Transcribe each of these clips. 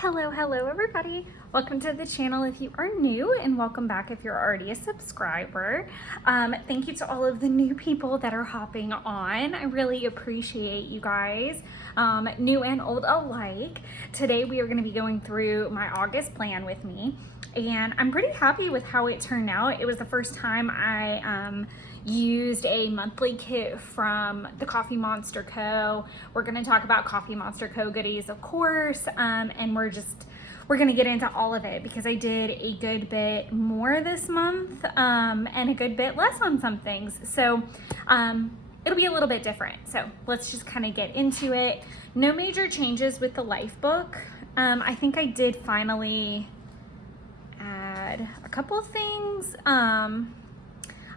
Hello everybody. Welcome to the channel if you are new, and welcome back if you're already a subscriber. Thank you to all of the new people that are hopping on. I really appreciate you guys, new and old alike. Today we are going to be going through my August plan with me, and I'm pretty happy with how it turned out. It was the first time I used a monthly kit from the Coffee Monster Co. We're going to talk about Coffee Monster Co. goodies, of course, and we're going to get into all of it because I did a good bit more this month and a good bit less on some things. So it'll be a little bit different. So let's just kind of get into it. No major changes with the life book. I think I did finally add a couple of things.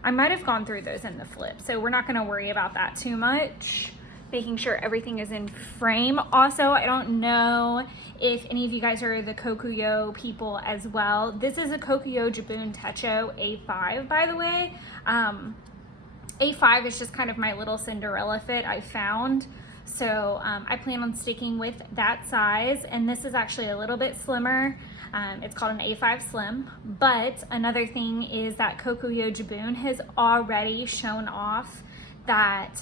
I might have gone through those in the flip, so we're not going to worry about that too much. Making sure everything is in frame. Also, I don't know if any of you guys are the Kokuyu people as well. This is a Kokuyu Jibun Techo A5, by the way. A5 is just kind of my little Cinderella fit I found. So I plan on sticking with that size, and this is actually a little bit slimmer. It's called an A5 Slim, but another thing is that Kokuyu Jibun has already shown off that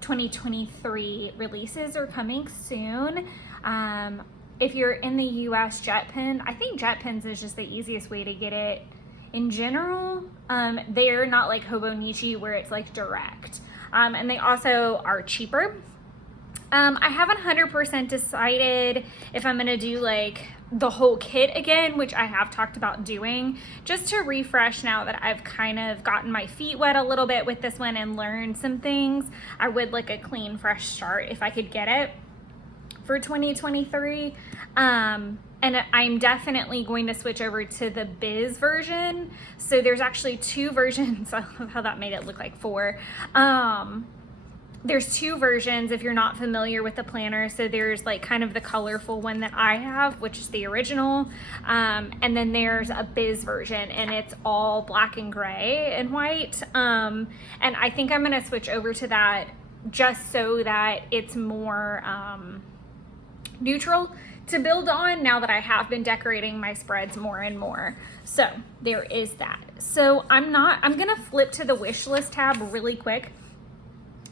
2023 releases are coming soon. If you're in the US, JetPen, I think JetPens is just the easiest way to get it in general. They're not like Hobonichi where it's like direct, and they also are cheaper. I haven't 100% decided if I'm gonna do like the whole kit again, which I have talked about doing, just to refresh now that I've kind of gotten my feet wet a little bit with this one and learned some things. I would like a clean, fresh start if I could get it for 2023. And I'm definitely going to switch over to the Biz version. So there's actually two versions. I love how that made it look like four. There's two versions if you're not familiar with the planner. So there's like kind of the colorful one that I have, which is the original. And then there's a Biz version, and it's all black and gray and white. And I think I'm gonna switch over to that just so that it's more neutral to build on now that I have been decorating my spreads more and more. So there is that. So I'm gonna flip to the wish list tab really quick.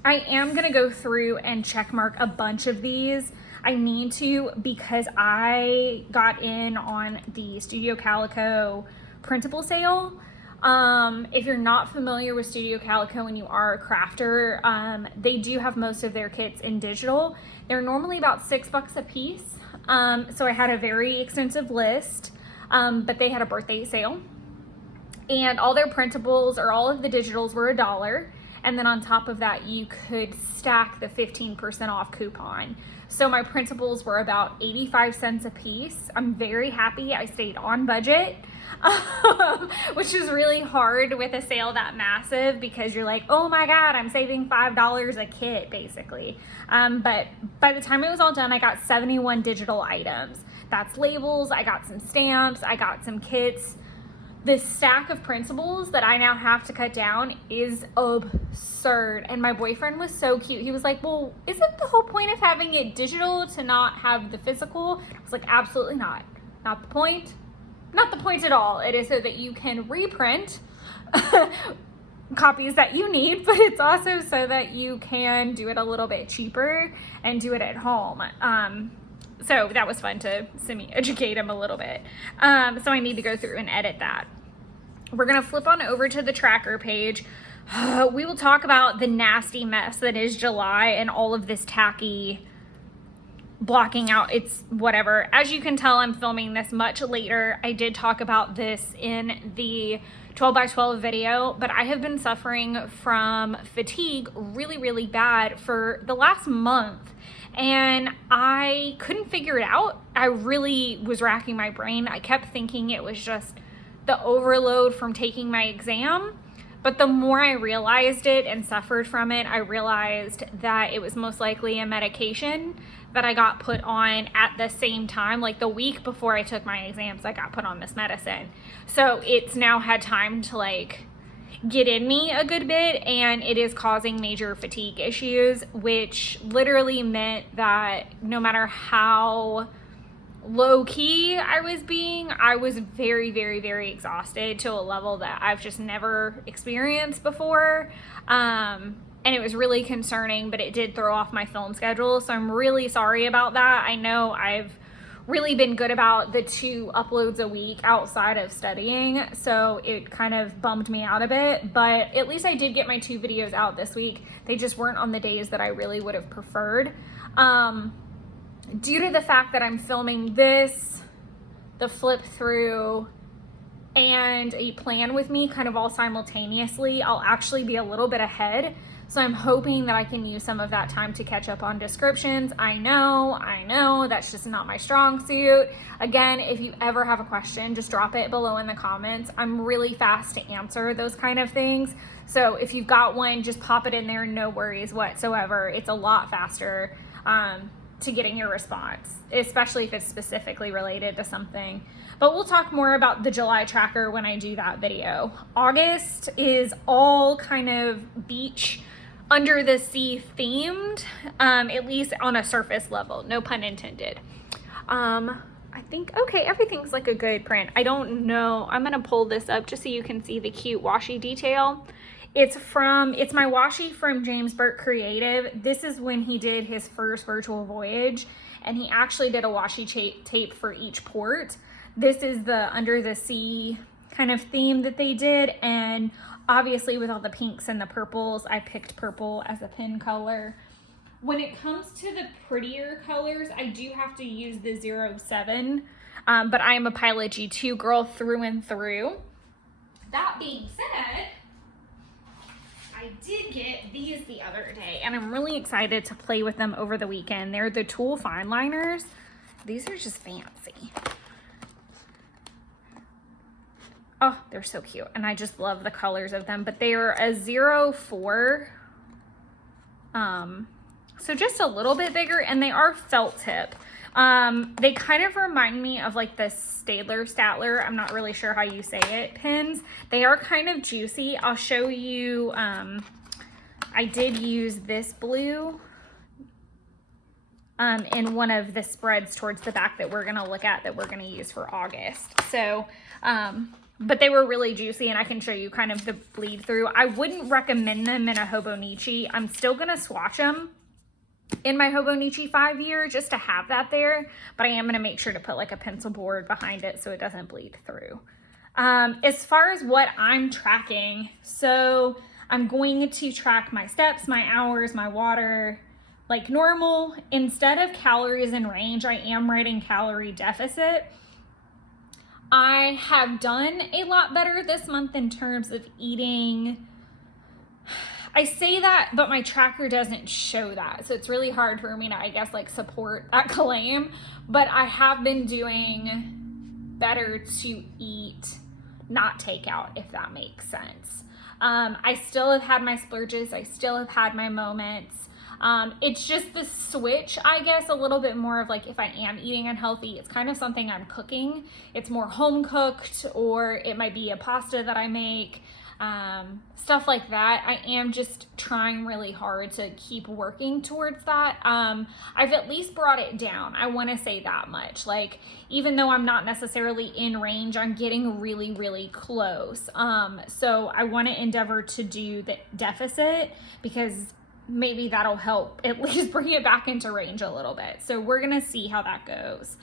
I am gonna go through and check mark a bunch of these. I need to because I got in on the Studio Calico printable sale. If you're not familiar with Studio Calico and you are a crafter, they do have most of their kits in digital. They're normally about $6 a piece. So I had a very extensive list, but they had a birthday sale, and all their printables or all of the digitals were $1. And then on top of that, you could stack the 15% off coupon. So my printables were about 85 cents a piece. I'm very happy I stayed on budget, which is really hard with a sale that massive because you're like, oh my God, I'm saving $5 a kit basically. But by the time it was all done, I got 71 digital items. That's labels, I got some stamps, I got some kits. The stack of printables that I now have to cut down is absurd. And my boyfriend was so cute. He was like, well, isn't the whole point of having it digital to not have the physical? I was like, absolutely not. Not the point. Not the point at all. It is so that you can reprint copies that you need, but it's also so that you can do it a little bit cheaper and do it at home. So that was fun to semi-educate him a little bit. So I need to go through and edit that. We're gonna flip on over to the tracker page. We will talk about the nasty mess that is July and all of this tacky blocking out. It's whatever. As you can tell, I'm filming this much later. I did talk about this in the 12x12 video, but I have been suffering from fatigue really, really bad for the last month. And I couldn't figure it out. I really was racking my brain. I kept thinking it was just the overload from taking my exam. But the more I realized it and suffered from it, I realized that it was most likely a medication that I got put on at the same time. Like the week before I took my exams, I got put on this medicine. So it's now had time to like get in me a good bit, and it is causing major fatigue issues, which literally meant that no matter how low key I was very, very, very exhausted to a level that I've just never experienced before. And it was really concerning, but it did throw off my film schedule. So I'm really sorry about that. I know I've really been good about the 2 uploads a week outside of studying. So it kind of bummed me out a bit, but at least I did get my 2 videos out this week. They just weren't on the days that I really would have preferred. Due to the fact that I'm filming this, the flip through, and a plan with me kind of all simultaneously, I'll actually be a little bit ahead. So I'm hoping that I can use some of that time to catch up on descriptions. I know, that's just not my strong suit. Again, if you ever have a question, just drop it below in the comments. I'm really fast to answer those kind of things. So if you've got one, just pop it in there, no worries whatsoever. It's a lot faster to getting your response, especially if it's specifically related to something. But we'll talk more about the July tracker when I do that video. August is all kind of beach, under the sea themed, at least on a surface level, no pun intended. I think, okay, everything's like a good print. I don't know, I'm gonna pull this up just so you can see the cute washi detail. It's my washi from James Burke Creative. This is when he did his first virtual voyage, and he actually did a washi tape for each port. This is the under the sea kind of theme that they did, and obviously with all the pinks and the purples, I picked purple as a pin color. When it comes to the prettier colors, I do have to use the 07, but I am a Pilot G2 girl through and through. That being said, I did get these the other day, and I'm really excited to play with them over the weekend. They're the Tulle Fineliners. These are just fancy. Oh, they're so cute, and I just love the colors of them, but they are a 04. So just a little bit bigger, and they are felt tip. They kind of remind me of like the Statler, I'm not really sure how you say it, pins. They are kind of juicy. I'll show you, I did use this blue in one of the spreads towards the back that we're gonna look at, that we're gonna use for August. So, but they were really juicy, and I can show you kind of the bleed through. I wouldn't recommend them in a Hobonichi. I'm still gonna swatch them in my Hobonichi 5-year just to have that there, but I am gonna make sure to put like a pencil board behind it so it doesn't bleed through. As far as what I'm tracking, so I'm going to track my steps, my hours, my water, like normal. Instead of calories in range, I am writing calorie deficit. I have done a lot better this month in terms of eating. I say that, but my tracker doesn't show that. So it's really hard for me to, I guess, like support that claim. But I have been doing better to eat, not takeout, if that makes sense. I still have had my splurges. I still have had my moments. It's just the switch, I guess, a little bit more of like, if I am eating unhealthy, it's kind of something I'm cooking. It's more home cooked, or it might be a pasta that I make. Stuff like that. I am just trying really hard to keep working towards that. I've at least brought it down. I want to say that much. Like, even though I'm not necessarily in range, I'm getting really, really close. So I want to endeavor to do the deficit, because maybe that'll help at least bring it back into range a little bit. So we're going to see how that goes.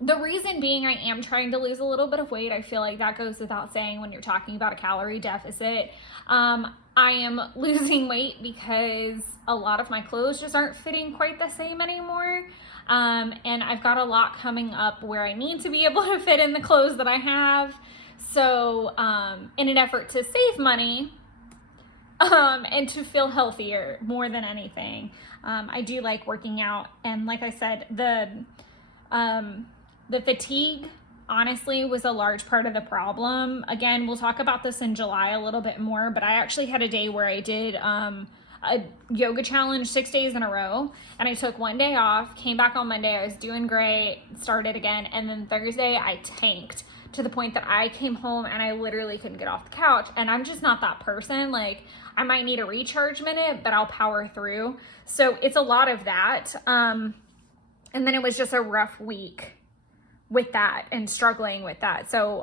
The reason being, I am trying to lose a little bit of weight. I feel like that goes without saying when you're talking about a calorie deficit. I am losing weight because a lot of my clothes just aren't fitting quite the same anymore. And I've got a lot coming up where I need to be able to fit in the clothes that I have. So in an effort to save money, and to feel healthier more than anything, I do like working out. And like I said, the fatigue honestly was a large part of the problem. Again, we'll talk about this in July a little bit more, but I actually had a day where I did a yoga challenge 6 days in a row, and I took one day off, came back on Monday, I was doing great, started again, and then Thursday I tanked to the point that I came home and I literally couldn't get off the couch. And I'm just not that person. Like, I might need a recharge minute, but I'll power through. So it's a lot of that. And then it was just a rough week with that and struggling with that. So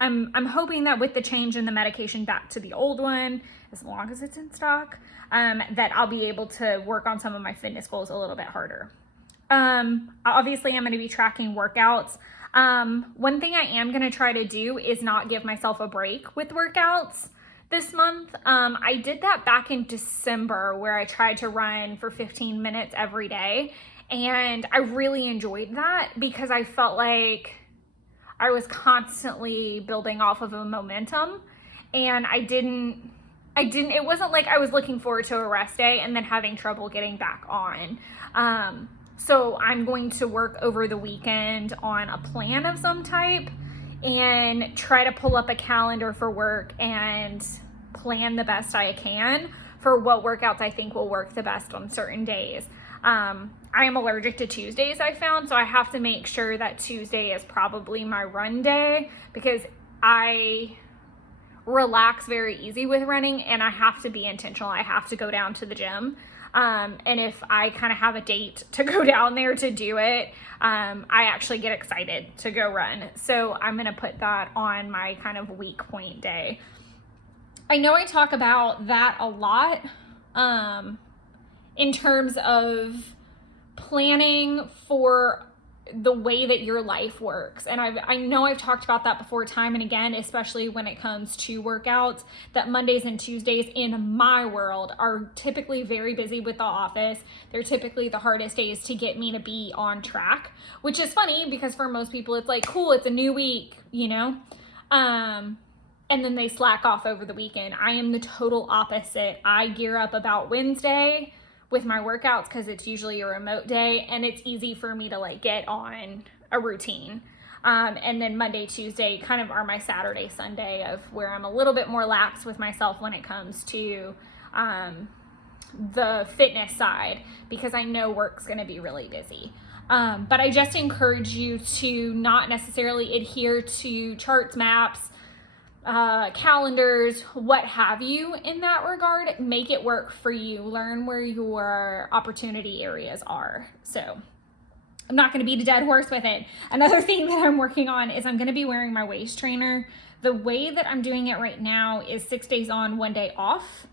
I'm hoping that with the change in the medication back to the old one, as long as it's in stock, that I'll be able to work on some of my fitness goals a little bit harder. Obviously I'm going to be tracking workouts. One thing I am going to try to do is not give myself a break with workouts this month. I did that back in December where I tried to run for 15 minutes every day. And I really enjoyed that because I felt like I was constantly building off of a momentum, and it wasn't like I was looking forward to a rest day and then having trouble getting back on. So I'm going to work over the weekend on a plan of some type and try to pull up a calendar for work and plan the best I can for what workouts I think will work the best on certain days. I am allergic to Tuesdays, I found, so I have to make sure that Tuesday is probably my run day because I relax very easy with running and I have to be intentional. I have to go down to the gym. And if I kind of have a date to go down there to do it, I actually get excited to go run. So I'm going to put that on my kind of weak point day. I know I talk about that a lot, in terms of planning for the way that your life works. And I know I've talked about that before time and again, especially when it comes to workouts, that Mondays and Tuesdays in my world are typically very busy with the office. They're typically the hardest days to get me to be on track, which is funny because for most people it's like, cool, it's a new week, you know? And then they slack off over the weekend. I am the total opposite. I gear up about Wednesday with my workouts because it's usually a remote day and it's easy for me to like get on a routine. And then Monday, Tuesday kind of are my Saturday, Sunday of where I'm a little bit more lax with myself when it comes to the fitness side because I know work's going to be really busy. But I just encourage you to not necessarily adhere to charts, maps, calendars, what have you in that regard. Make it work for you. Learn where your opportunity areas are. So I'm not going to beat a dead horse with it. Another thing that I'm working on is I'm going to be wearing my waist trainer. The way that I'm doing it right now is 6 days on, 1 day off.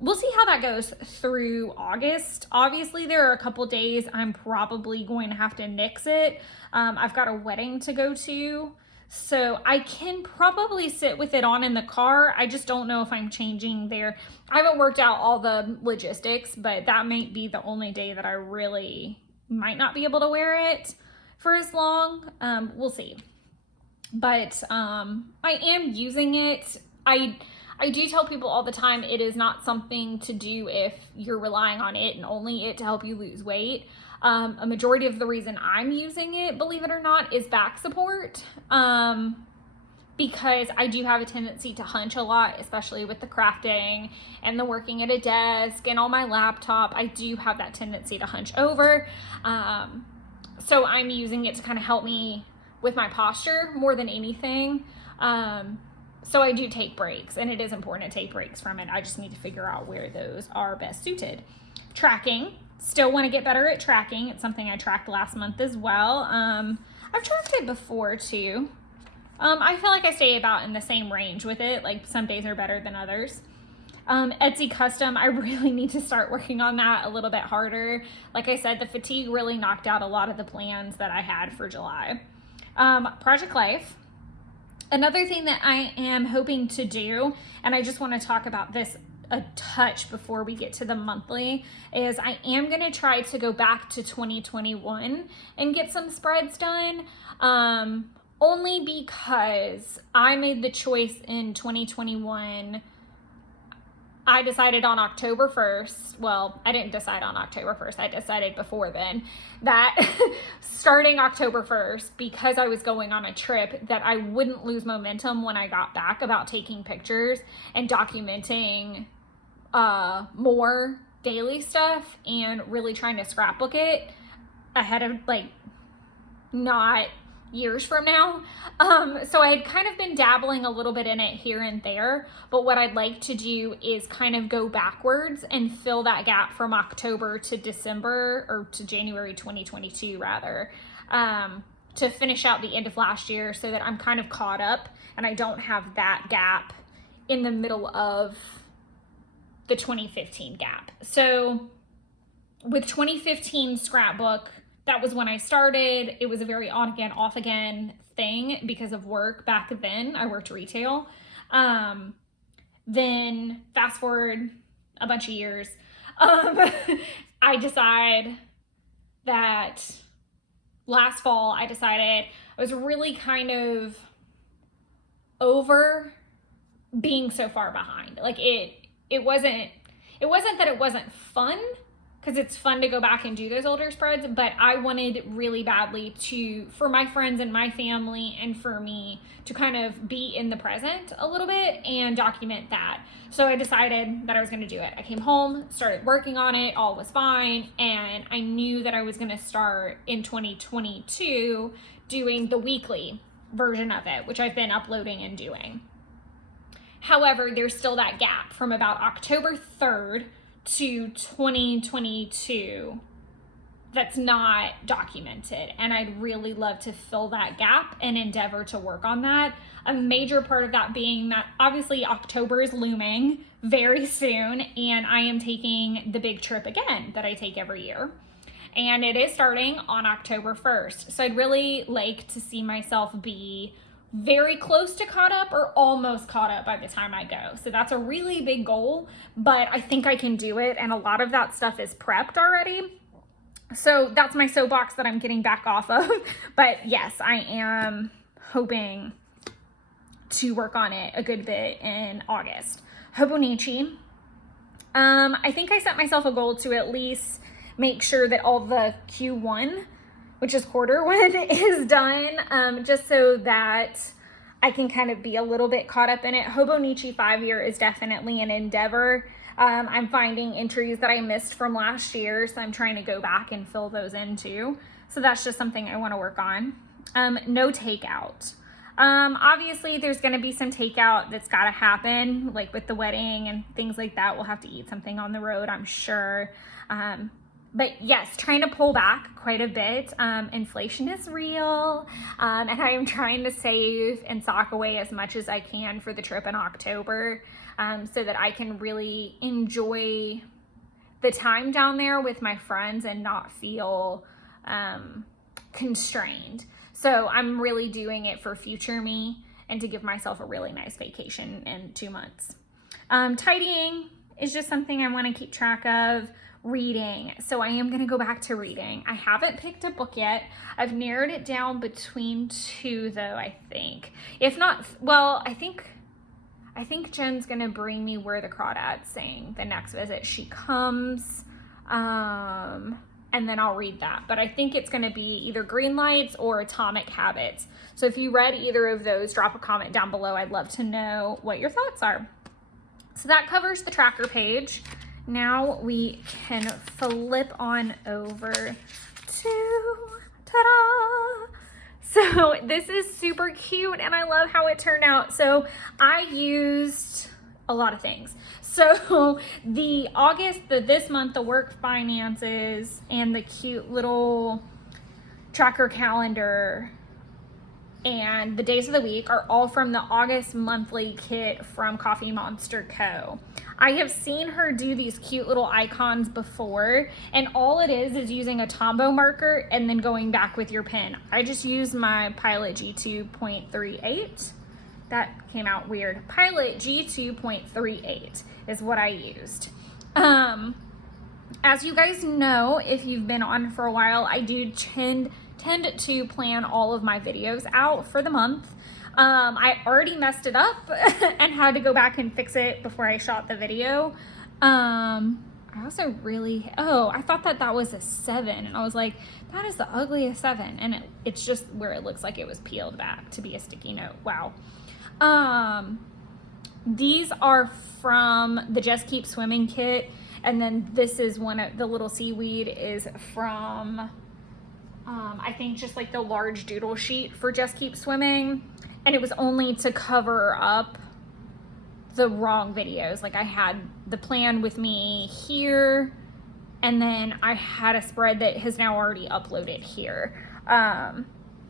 We'll see how that goes through August. Obviously there are a couple days I'm probably going to have to nix it. I've got a wedding to go to, so I can probably sit with it on in the car. I just don't know if I'm changing there. I haven't worked out all the logistics, but that might be the only day that I really might not be able to wear it for as long. We'll see. But I am using it. I do tell people all the time it is not something to do if you're relying on it and only it to help you lose weight. A majority of the reason I'm using it, believe it or not, is back support. Because I do have a tendency to hunch a lot, especially with the crafting and the working at a desk and on my laptop. I do have that tendency to hunch over. So I'm using it to kind of help me with my posture more than anything. So I do take breaks, and it is important to take breaks from it. I just need to figure out where those are best suited. Tracking. Still want to get better at tracking. It's something I tracked last month as well. I've tracked it before too. I feel like I stay about in the same range with it. Like some days are better than others. Etsy custom, I really need to start working on that a little bit harder. Like I said, the fatigue really knocked out a lot of the plans that I had for July. Project Life. Another thing that I am hoping to do, and I just want to talk about this a touch before we get to the monthly, is I am going to try to go back to 2021 and get some spreads done. Only because I made the choice in 2021. I decided on October 1st, well, I didn't decide on October 1st, I decided before then, that starting October 1st, because I was going on a trip, that I wouldn't lose momentum when I got back about taking pictures and documenting more daily stuff and really trying to scrapbook it ahead of, like, not years from now. So I had kind of been dabbling a little bit in it here and there, but what I'd like to do is kind of go backwards and fill that gap from October to December, or to January 2022 rather, to finish out the end of last year so that I'm kind of caught up and I don't have that gap in the middle of the 2015 gap. So with 2015 scrapbook, that was when I started. It was a very on again, off again thing because of work back then. I worked retail. Then fast forward a bunch of years, I decide that last fall, I decided I was really kind of over being so far behind. Like it wasn't that it wasn't fun, because it's fun to go back and do those older spreads, but I wanted really badly for my friends and my family and for me to kind of be in the present a little bit and document that. So I decided that I was going to do it. I came home, started working on it, all was fine, and I knew that I was going to start in 2022 doing the weekly version of it, which I've been uploading and doing. However, there's still that gap from about October 3rd to 2022 that's not documented, and I'd really love to fill that gap and endeavor to work on that. A major part of that being that obviously October is looming very soon, and I am taking the big trip again that I take every year, and it is starting on October 1st. So I'd really like to see myself be very close to caught up or almost caught up by the time I go. So that's a really big goal, but I think I can do it, and a lot of that stuff is prepped already. So that's my soapbox that I'm getting back off of. But yes, I am hoping to work on it a good bit in August. Hobonichi. I think I set myself a goal to at least make sure that all the Q1, which is quarter one, is done, just so that I can kind of be a little bit caught up in it. Hobonichi 5-year is definitely an endeavor. I'm finding entries that I missed from last year, so I'm trying to go back and fill those in too. So that's just something I want to work on. No takeout. Obviously there's going to be some takeout that's got to happen, like with the wedding and things like that. We'll have to eat something on the road, I'm sure. But yes, trying to pull back quite a bit. Inflation is real, and I am trying to save and sock away as much as I can for the trip in October, so that I can really enjoy the time down there with my friends and not feel constrained. So I'm really doing it for future me and to give myself a really nice vacation in 2 months. Tidying is just something I want to keep track of. Reading. So I am going to go back to reading. I haven't picked a book yet. I've narrowed it down between 2 though, I think. If not, well, I think Jen's going to bring me Where the Crawdads Sing the next visit she comes. And then I'll read that. But I think it's going to be either Green Lights or Atomic Habits. So if you read either of those, drop a comment down below. I'd love to know what your thoughts are. So that covers the tracker page. Now we can flip on over to, ta-da! So this is super cute and I love how it turned out. So I used a lot of things. So the this month, the work finances and the cute little tracker calendar and the days of the week are all from the August monthly kit from Coffee Monster Co. I have seen her do these cute little icons before, and all it is using a Tombow marker and then going back with your pen. I just used my Pilot G2.38. That came out weird. Pilot G2.38 is what I used. As you guys know, if you've been on for a while, I do tend to plan all of my videos out for the month. I already messed it up and had to go back and fix it before I shot the video. I also I thought that was a 7, and I was like, that is the ugliest 7, and it's just where it looks like it was peeled back to be a sticky note. Wow. These are from the Just Keep Swimming kit, and then this is one of the little seaweed is from I think just like the large doodle sheet for Just Keep Swimming, and it was only to cover up the wrong videos. Like I had the plan with me here, and then I had a spread that has now already uploaded here.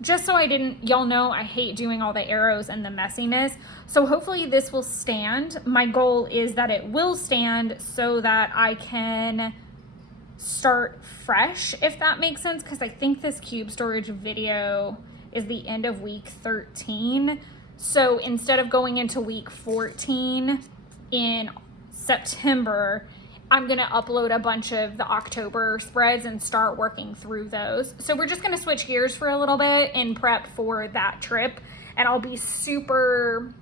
Just so I didn't, y'all know I hate doing all the arrows and the messiness. So hopefully this will stand. My goal is that it will stand so that I can start fresh, if that makes sense, because I think this cube storage video is the end of week 13. So instead of going into week 14 in September, I'm gonna upload a bunch of the October spreads and start working through those. So we're just gonna switch gears for a little bit and prep for that trip, and I'll be super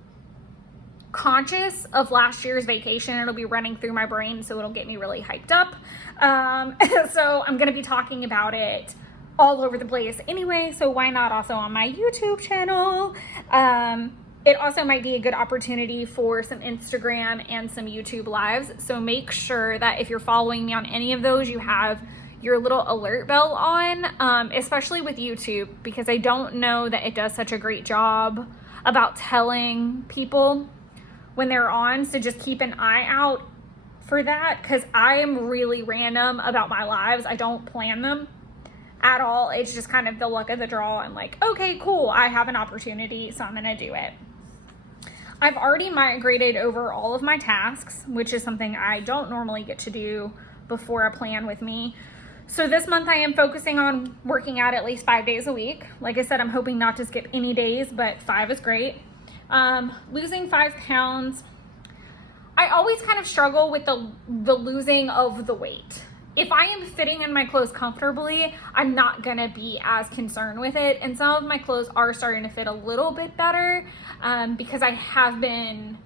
conscious of last year's vacation. It'll be running through my brain, so it'll get me really hyped up. So I'm gonna be talking about it all over the place anyway, so why not also on my YouTube channel? It also might be a good opportunity for some Instagram and some YouTube lives. So make sure that if you're following me on any of those, you have your little alert bell on, especially with YouTube, because I don't know that it does such a great job about telling people when they're on. So just keep an eye out for that, because I am really random about my lives. I don't plan them at all. It's just kind of the luck of the draw. I'm like, okay, cool, I have an opportunity, so I'm gonna do it. I've already migrated over all of my tasks, which is something I don't normally get to do before a plan with me. So this month I am focusing on working out at least 5 days a week. Like I said, I'm hoping not to skip any days, but 5 is great. Losing 5 pounds. I always kind of struggle with the losing of the weight. If I am fitting in my clothes comfortably, I'm not gonna be as concerned with it. And some of my clothes are starting to fit a little bit better, because I have been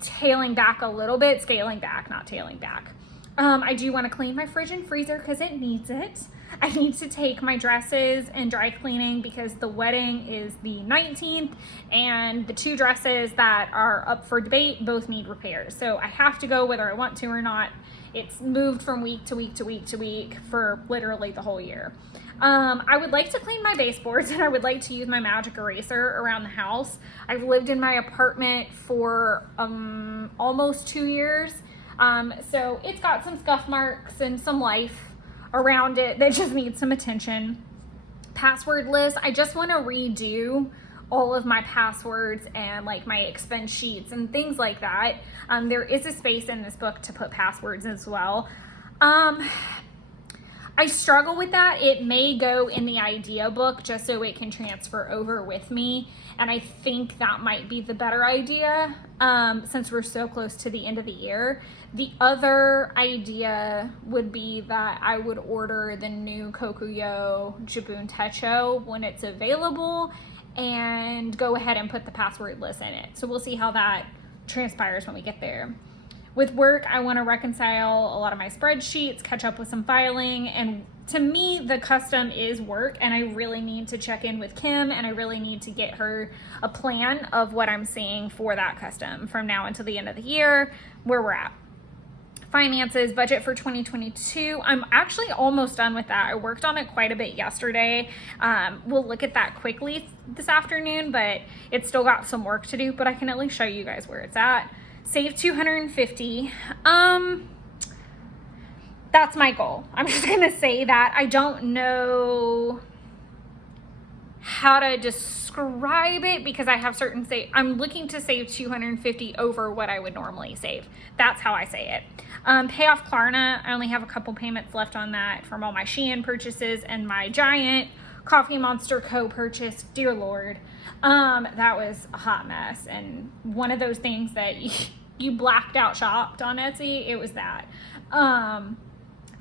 tailing back a little bit, scaling back, not tailing back. I do want to clean my fridge and freezer because it needs it. I need to take my dresses and dry cleaning because the wedding is the 19th, and the 2 dresses that are up for debate both need repairs. So I have to go whether I want to or not. It's moved from week to week to week to week for literally the whole year. I would like to clean my baseboards, and I would like to use my magic eraser around the house. I've lived in my apartment for almost 2 years. So it's got some scuff marks and some life around it that just needs some attention. Password list. I just want to redo all of my passwords and like my expense sheets and things like that. There is a space in this book to put passwords as well. I struggle with that. It may go in the idea book just so it can transfer over with me. And I think that might be the better idea, since we're so close to the end of the year. The other idea would be that I would order the new Kokuyu Jibun Techo when it's available and go ahead and put the password list in it. So we'll see how that transpires when we get there. With work, I want to reconcile a lot of my spreadsheets, catch up with some filing, and to me, the custom is work, and I really need to check in with Kim, and I really need to get her a plan of what I'm seeing for that custom from now until the end of the year, where we're at. Finances, budget for 2022. I'm actually almost done with that. I worked on it quite a bit yesterday. We'll look at that quickly this afternoon, but it's still got some work to do, but I can at least show you guys where it's at. Save $250. That's my goal. I'm just gonna say that. I don't know how to describe it because I have certain I'm looking to save $250 over what I would normally save. That's how I say it. Pay off Klarna. I only have a couple payments left on that from all my Shein purchases and my giant Coffee Monster Co. purchase. Dear Lord, that was a hot mess, and one of those things that you blacked out shopped on Etsy. It was that.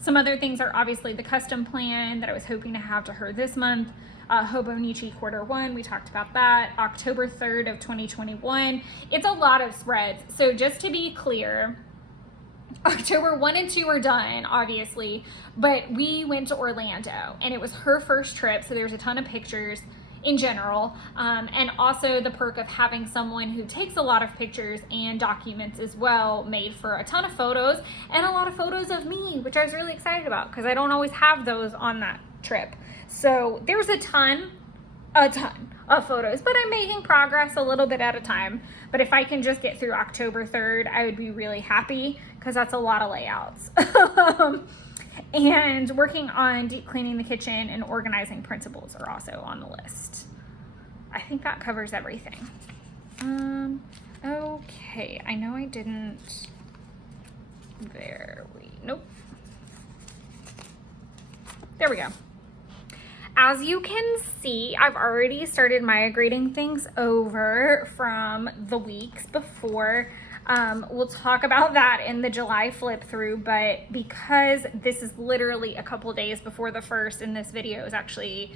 Some other things are obviously the custom plan that I was hoping to have to her this month. Hobonichi Q1, we talked about that. October 3rd of 2021. It's a lot of spreads. So just to be clear, October 1 and 2 are done, obviously, but we went to Orlando, and it was her first trip, so there's a ton of pictures in general, and also the perk of having someone who takes a lot of pictures and documents as well made for a ton of photos, and a lot of photos of me, which I was really excited about because I don't always have those on that trip. So there's a ton of photos, but I'm making progress a little bit at a time. But if I can just get through October 3rd, I would be really happy, because that's a lot of layouts. And working on deep cleaning the kitchen and organizing principles are also on the list. I think that covers everything. Okay, I know I didn't, nope. There we go. As you can see, I've already started migrating things over from the weeks before. We'll talk about that in the July flip through, but because this is literally a couple days before the 1st and this video is actually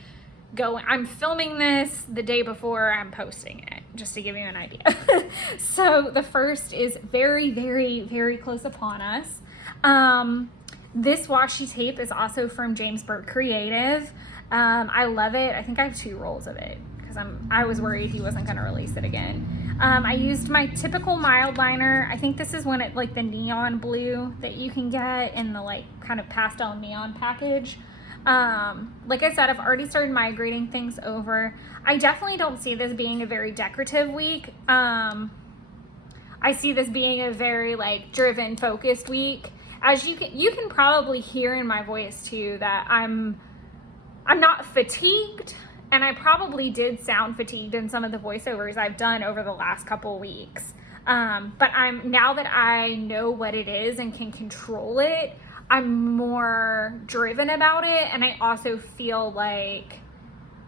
going, I'm filming this the day before I'm posting it, just to give you an idea. So the 1st is very, very, very close upon us. This washi tape is also from James Burke Creative. I love it. I think I have 2 rolls of it because I was worried he wasn't going to release it again. I used my typical mild liner. I think this is one at like the neon blue that you can get in the like kind of pastel neon package. Like I said, I've already started migrating things over. I definitely don't see this being a very decorative week. I see this being a very like driven, focused week. As you can probably hear in my voice too that I'm not fatigued, and I probably did sound fatigued in some of the voiceovers I've done over the last couple weeks. But now that I know what it is and can control it, I'm more driven about it, and I also feel like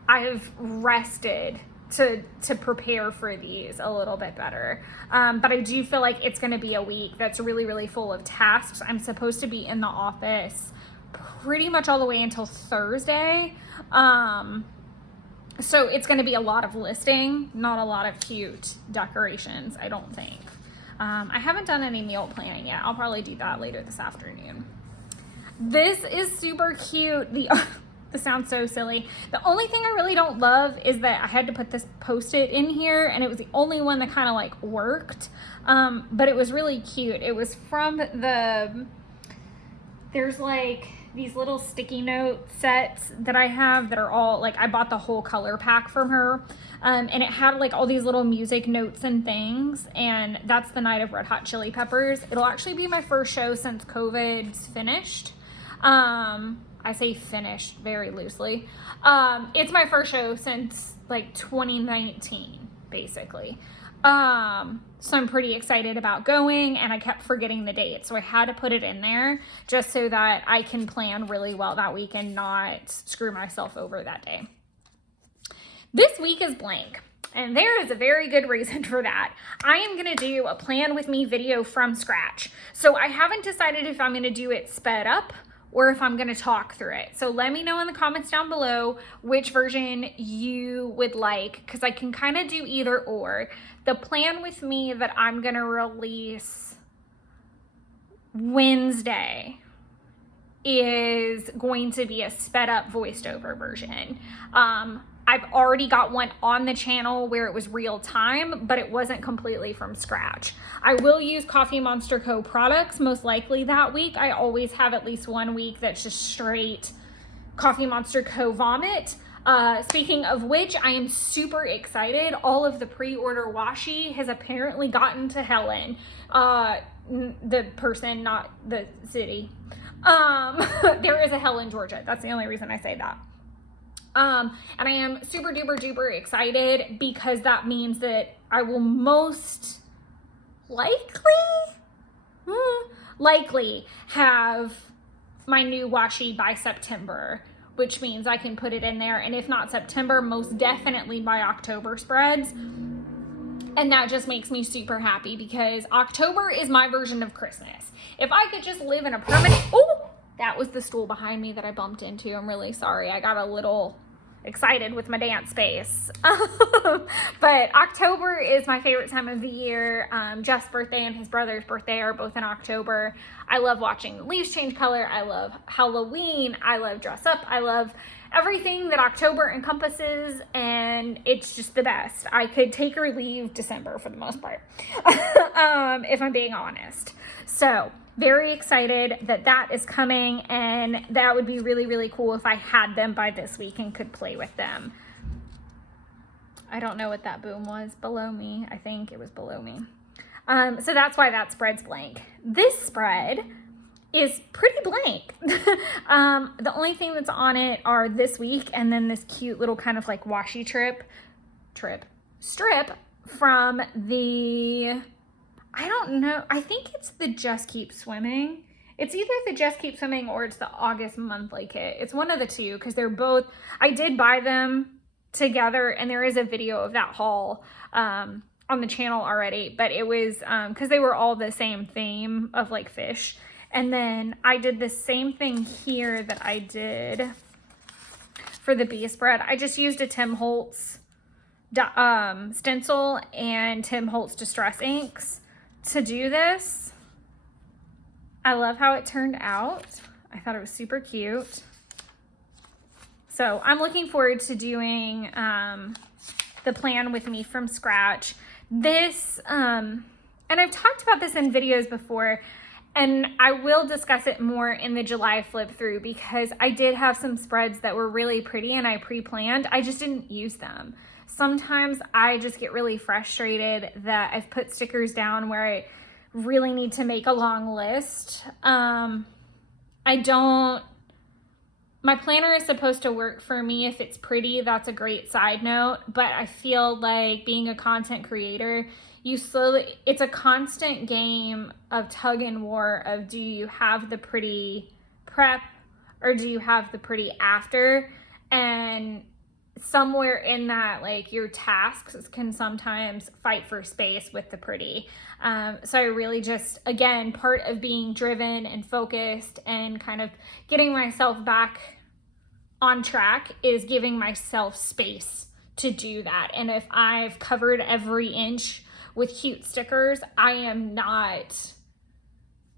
I've rested to prepare for these a little bit better. But I do feel like it's going to be a week that's really, really full of tasks. I'm supposed to be in the office pretty much all the way until Thursday. So it's going to be a lot of listing, not a lot of cute decorations, I don't think. I haven't done any meal planning yet. I'll probably do that later this afternoon. This is super cute. This sounds so silly. The only thing I really don't love is that I had to put this Post-it in here, and it was the only one that kind of like worked. But it was really cute. It was from there's like these little sticky note sets that I have that are all like, I bought the whole color pack from her. And it had like all these little music notes and things. And that's the Night of Red Hot Chili Peppers. It'll actually be my first show since COVID's finished. I say finished very loosely. It's my first show since like 2019, basically. So I'm pretty excited about going, and I kept forgetting the date. So I had to put it in there just so that I can plan really well that week and not screw myself over that day. This week is blank, and there is a very good reason for that. I am going to do a plan with me video from scratch. So I haven't decided if I'm going to do it sped up or if I'm going to talk through it. So let me know in the comments down below which version you would like, because I can kind of do either or. The plan with me that I'm going to release Wednesday is going to be a sped up voiced over version. I've already got one on the channel where it was real time, but it wasn't completely from scratch. I will use Coffee Monster Co. products most likely that week. I always have at least 1 week that's just straight Coffee Monster Co. vomit. Speaking of which, I am super excited. All of the pre-order washi has apparently gotten to Helen. The person, not the city. There is a Helen, Georgia. That's the only reason I say that. And I am super duper duper excited because that means that I will most likely have my new washi by September, which means I can put it in there. And if not September, most definitely by October spreads. And that just makes me super happy because October is my version of Christmas. If I could just live in a permanent, oh, that was the stool behind me that I bumped into. I'm really sorry. I got a little excited with my dance space. But October is my favorite time of the year. Jeff's birthday and his brother's birthday are both in October. I love watching the leaves change color. I love Halloween. I love dress up. I love everything that October encompasses, and it's just the best. I could take or leave December for the most part, if I'm being honest. So very excited that that is coming, and that would be really, really cool if I had them by this week and could play with them. I don't know what that boom was below me. I think it was below me. So that's why that spread's blank. This spread is pretty blank. The only thing that's on it are this week and then this cute little kind of like washi strip from the, I don't know, I think it's the Just Keep Swimming. It's either the Just Keep Swimming or it's the August monthly kit. It's one of the two because they're both, I did buy them together and there is a video of that haul on the channel already, but it was because they were all the same theme of like fish. And then I did the same thing here that I did for the bee spread. I just used a Tim Holtz stencil and Tim Holtz Distress inks to do this. I love how it turned out. I thought it was super cute. So I'm looking forward to doing the plan with me from scratch. This, and I've talked about this in videos before, and I will discuss it more in the July flip through because I did have some spreads that were really pretty and I pre-planned. I just didn't use them. Sometimes I just get really frustrated that I've put stickers down where I really need to make a long list. My planner is supposed to work for me if it's pretty. That's a great side note, but I feel like being a content creator, it's a constant game of tug and war of, do you have the pretty prep or do you have the pretty after? And somewhere in that, like, your tasks can sometimes fight for space with the pretty. So I really just, again, part of being driven and focused and kind of getting myself back on track is giving myself space to do that. And if I've covered every inch with cute stickers, I am not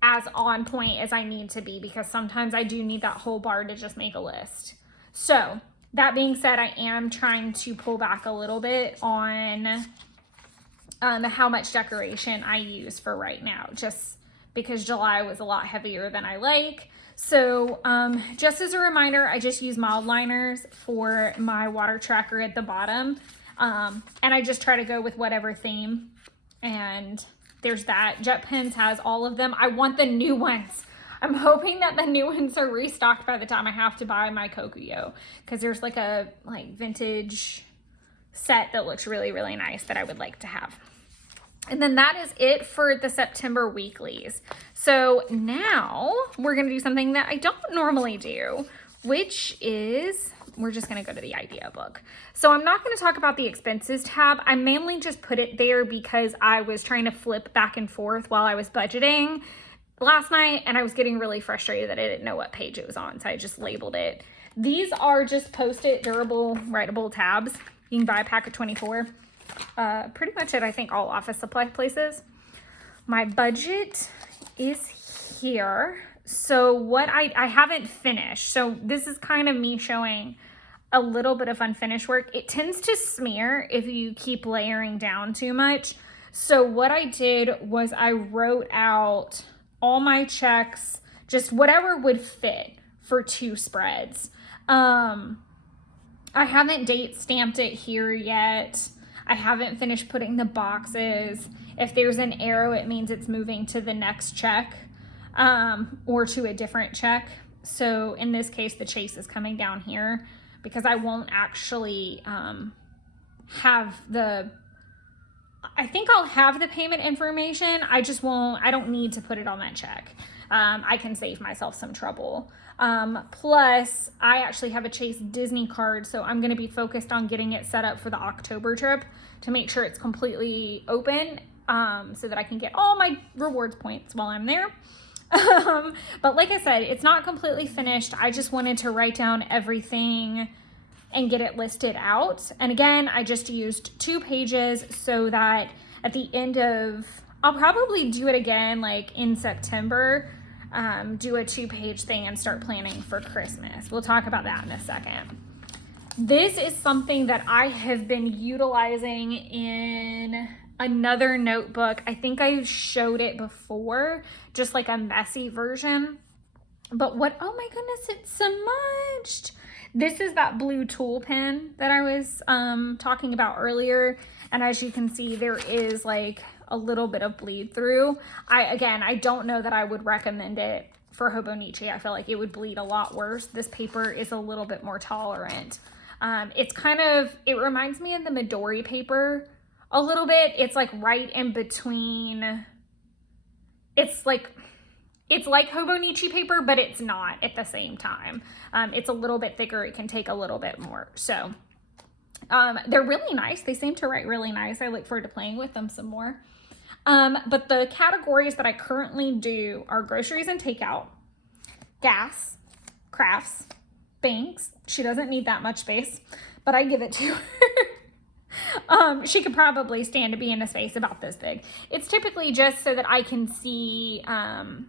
as on point as I need to be because sometimes I do need that whole bar to just make a list. So that being said, I am trying to pull back a little bit on how much decoration I use for right now, just because July was a lot heavier than I like. So just as a reminder, I just use mild liners for my water tracker at the bottom. And I just try to go with whatever theme. And there's that. Jet Pens has all of them. I want the new ones. I'm hoping that the new ones are restocked by the time I have to buy my Kokuyu, because there's like a vintage set that looks really, really nice that I would like to have. And then that is it for the September weeklies. So now we're going to do something that I don't normally do, which is we're just going to go to the idea book. So I'm not going to talk about the expenses tab. I mainly just put it there because I was trying to flip back and forth while I was budgeting last night, and I was getting really frustrated that I didn't know what page it was on, so I just labeled it. These are just Post-it durable writable tabs. You can buy a pack of 24. Pretty much at, I think, all office supply places. My budget is here. So what I haven't finished. So this is kind of me showing a little bit of unfinished work. It tends to smear if you keep layering down too much. So what I did was I wrote out all my checks, just whatever would fit for 2 spreads. I haven't date stamped it here yet. I haven't finished putting the boxes. If there's an arrow, it means it's moving to the next check, or to a different check. So in this case, the chase is coming down here because I won't actually have the, I think I'll have the payment information. I don't need to put it on that check. I can save myself some trouble. Plus, I actually have a Chase Disney card, so I'm going to be focused on getting it set up for the October trip to make sure it's completely open, so that I can get all my rewards points while I'm there. But like I said, it's not completely finished. I just wanted to write down everything and get it listed out. And again, I just used 2 pages so that at the end of, I'll probably do it again like in September, do a 2-page thing and start planning for Christmas. We'll talk about that in a second. This is something that I have been utilizing in another notebook. I think I showed it before, just like a messy version. But what, oh my goodness, it's smudged. This is that blue tool pen that I was talking about earlier. And as you can see, there is like a little bit of bleed through. I don't know that I would recommend it for Hobonichi. I feel like it would bleed a lot worse. This paper is a little bit more tolerant. It's kind of, it reminds me of the Midori paper a little bit. It's like right in between. It's like Hobonichi paper, but it's not at the same time. It's a little bit thicker. It can take a little bit more. So they're really nice. They seem to write really nice. I look forward to playing with them some more. But the categories that I currently do are groceries and takeout, gas, crafts, banks. She doesn't need that much space, but I give it to her. She could probably stand to be in a space about this big. It's typically just so that I can see, I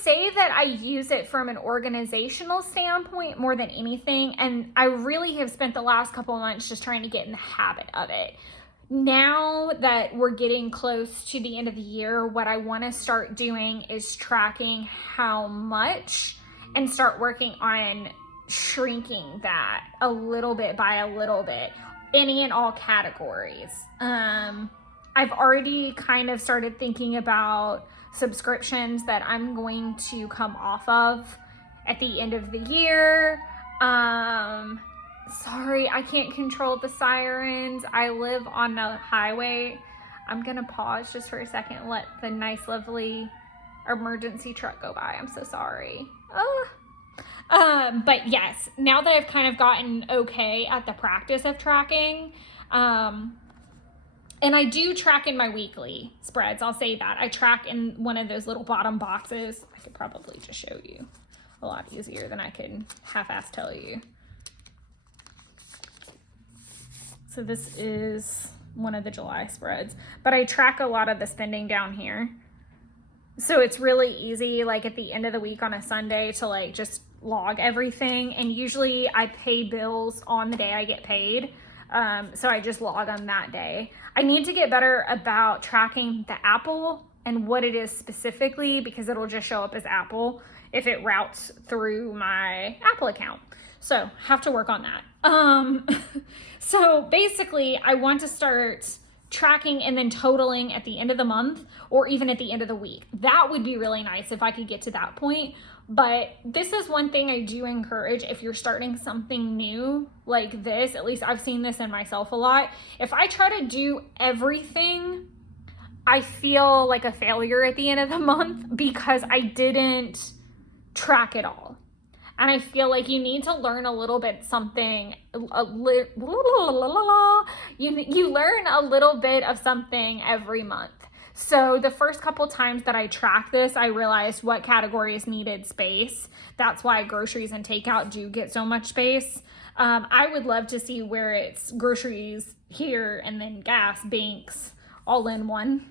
say that I use it from an organizational standpoint more than anything, and I really have spent the last couple of months just trying to get in the habit of it. Now that we're getting close to the end of the year, what I want to start doing is tracking how much and start working on shrinking that a little bit by a little bit, any and all categories. I've already kind of started thinking about subscriptions that I'm going to come off of at the end of the year. Sorry, I can't control the sirens. I live on the highway. I'm gonna pause just for a second and let the nice, lovely emergency truck go by. I'm so sorry. But yes, now that I've kind of gotten okay at the practice of tracking, and I do track in my weekly spreads, I'll say that. I track in one of those little bottom boxes. I could probably just show you a lot easier than I could half-ass tell you. So this is one of the July spreads, but I track a lot of the spending down here. So it's really easy, like at the end of the week on a Sunday, to like just log everything. And usually I pay bills on the day I get paid. So I just log on that day. I need to get better about tracking the Apple and what it is specifically, because it'll just show up as Apple if it routes through my Apple account. So have to work on that. So basically I want to start tracking and then totaling at the end of the month or even at the end of the week. That would be really nice if I could get to that point. But this is one thing I do encourage if you're starting something new like this. At least I've seen this in myself a lot. If I try to do everything, I feel like a failure at the end of the month because I didn't track it all. And I feel like you need to learn a little bit something, you learn a little bit of something every month. So the first couple times that I tracked this, I realized what categories needed space. That's why groceries and takeout do get so much space. I would love to see where it's groceries here and then gas, banks, all in one.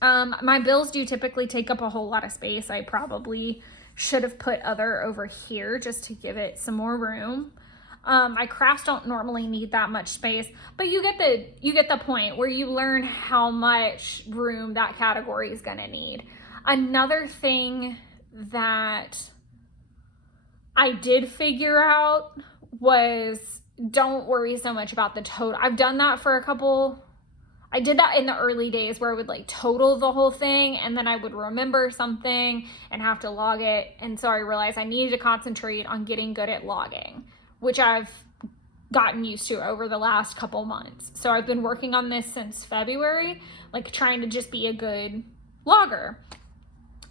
My bills do typically take up a whole lot of space. I probably should have put other over here just to give it some more room. My crafts don't normally need that much space, but you get the point where you learn how much room that category is gonna need. Another thing that I did figure out was don't worry so much about the total. I've done that for I did that in the early days where I would like total the whole thing and then I would remember something and have to log it. And so I realized I needed to concentrate on getting good at logging, which I've gotten used to over the last couple months. So I've been working on this since February, like trying to just be a good logger.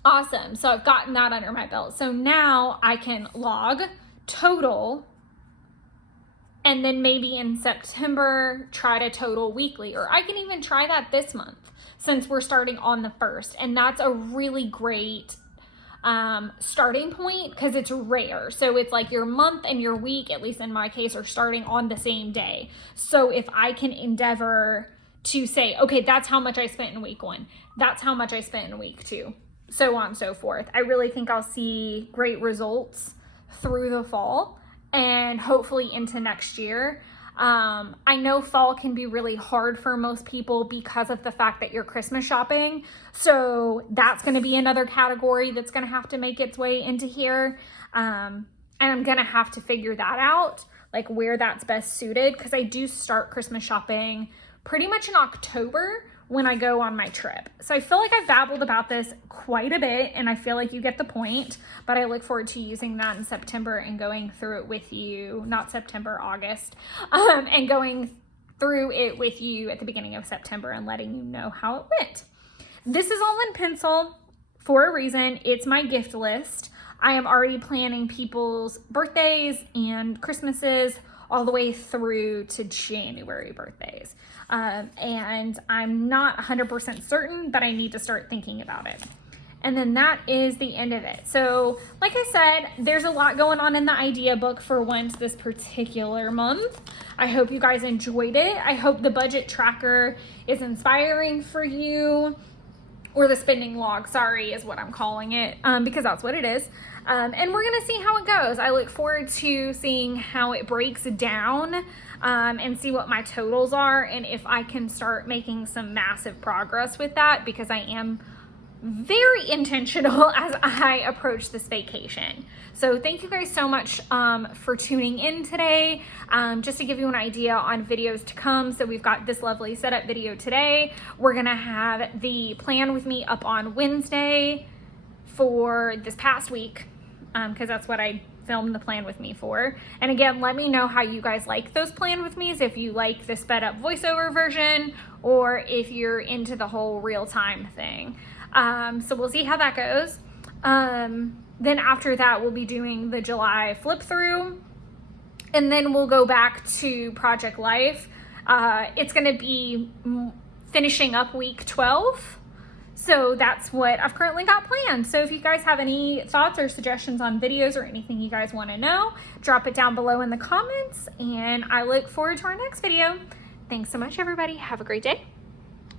Awesome. So I've gotten that under my belt. So now I can log, total, and then maybe in September, try to total weekly, or I can even try that this month since we're starting on the 1st. And that's a really great starting point because it's rare. So it's like your month and your week, at least in my case, are starting on the same day. So if I can endeavor to say, okay, that's how much I spent in week 1. That's how much I spent in week 2, so on and so forth. I really think I'll see great results through the fall and hopefully into next year. I know fall can be really hard for most people because of the fact that you're Christmas shopping. So that's going to be another category that's going to have to make its way into here. And I'm going to have to figure that out, like where that's best suited, because I do start Christmas shopping pretty much in October when I go on my trip. So I feel like I've babbled about this quite a bit, and I feel like you get the point, but I look forward to using that in September and going through it with you, not September, August, and going through it with you at the beginning of September and letting you know how it went. This is all in pencil for a reason. It's my gift list. I am already planning people's birthdays and Christmases all the way through to January birthdays. And I'm not 100% certain, but I need to start thinking about it. And then that is the end of it. So like I said, there's a lot going on in the idea book for once this particular month. I hope you guys enjoyed it. I hope the budget tracker is inspiring for you, or the spending log, sorry, is what I'm calling it, because that's what it is. And we're gonna see how it goes. I look forward to seeing how it breaks down, and see what my totals are, and if I can start making some massive progress with that, because I am very intentional as I approach this vacation. So thank you guys so much for tuning in today. Just to give you an idea on videos to come, so we've got this lovely setup video today. We're gonna have the plan with me up on Wednesday for this past week, because that's what I filmed the plan with me for. And again, let me know how you guys like those plan with me's, if you like the sped up voiceover version, or if you're into the whole real time thing. So we'll see how that goes. Then after that, we'll be doing the July flip through, and then we'll go back to Project Life. It's going to be finishing up week 12. So that's what I've currently got planned. So if you guys have any thoughts or suggestions on videos or anything you guys want to know, drop it down below in the comments, and I look forward to our next video. Thanks so much, everybody. Have a great day.